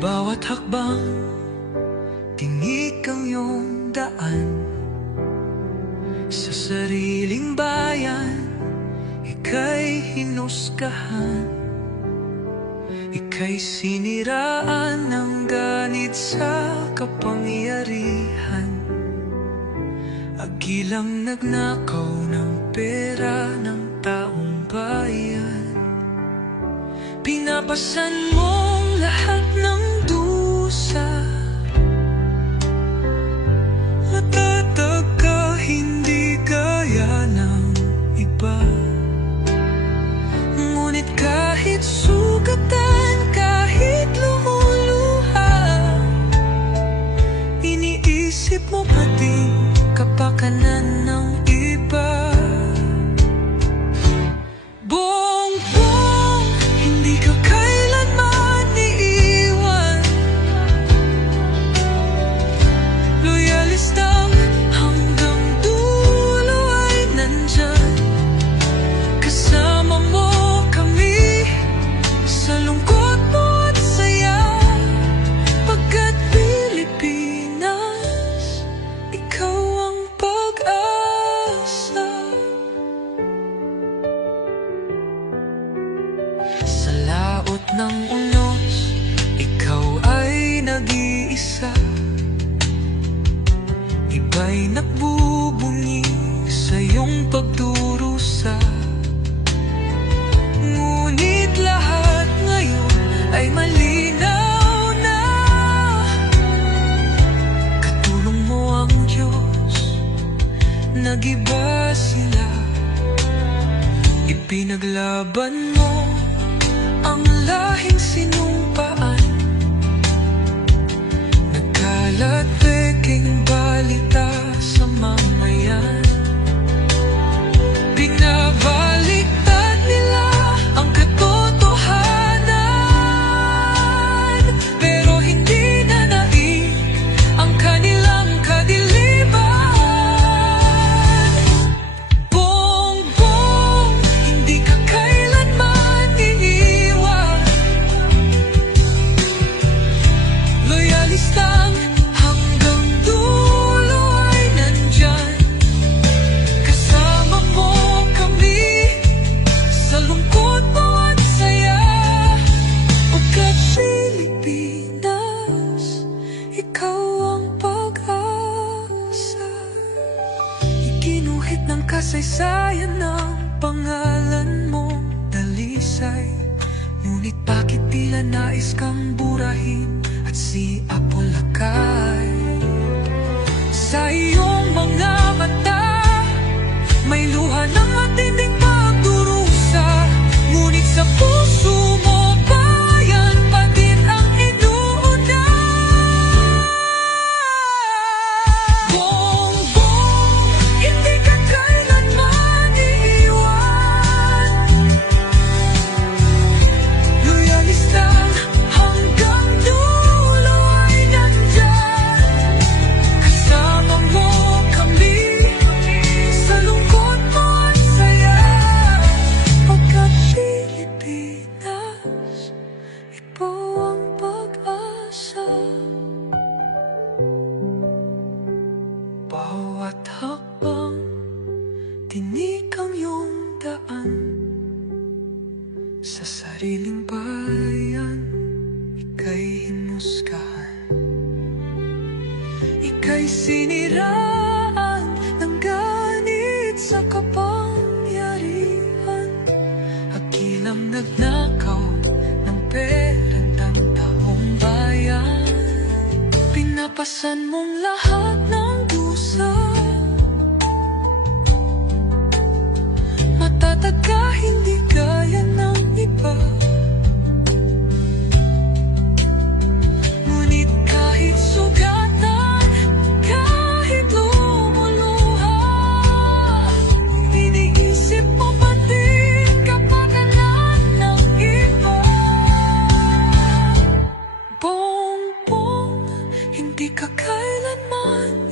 Bawat hakbang, tinik ang iyong daan. Sa sariling bayan, ika'y hinusgahan. Ika'y siniraan ng ganit sa kapangyarihan. Agilang nagnakaw ng pera ng taong bayan. Pinapasan mong lahat ng dusa. Matatag ka, hindi gaya ng iba. Ngunit kahit sugatan, kahit lumuluha, iniisip mo pa din kapakanan ng iba. Bongbong, hindi ka kailanman iiwan. Loyalistang hanggang dulo ay nandyan. Kasama mo kami sa lungkot mo at saya. Pagkat Pilipinas, ikaw ang pag-asa. Sa laot ng unos, ikaw ay nag-iisa. Iba'y nagbubunyi sa iyong pagdurusa. Ngunit lahat ngayon ay malinaw na. Katulong mo ang Diyos, nag-iba sila. Ipinaglaban mo ang lahing sinumpaan. Nagkalat peking balita sa mamayan. Pinabaliktad nila ang katotohanan, pero hindi na naig ang kanilang kadiliman. Bongbong, hindi ka kailanman iiwan. Loyalistang hanggang dulo ay nandyan. Kasama mo kami sa lungkot mo at saya. Pagkat Pilipinas, ikaw ang pag-asa. Iginuhit ng kasaysayan ng pangalan mong dalisay. Ngunit bakit tila nais kang burahin at si Apolacay? Sa iyong mga mata, may luha ng matinding pagdurusa. Ngunit sa puso mo, bayan pa din ang inuuna. Bongbong, hindi ka kailanman iiwan. Loyalistang hanggang dulo ay nandyan. Kasama mo kami sa lungkot mo at saya. Pagkat Pilipinas, ikaw ang pag-asa. Bawat hakbang, tinik ang iyong daan. Sa sariling bayan, ika'y hinusgahan. Ika'y siniraan ng ganit sa kapangyarihan. Agilang nagnakaw ng pera ng taong bayan. Pinapasan mong lahat ng dusa. Matatag ka, hindi gaya ng iba. Ngunit kahit sugatan, kahit lumuluha, iniisip mo pa din kapakanan ng iba. Bongbong, hindi ka kailanman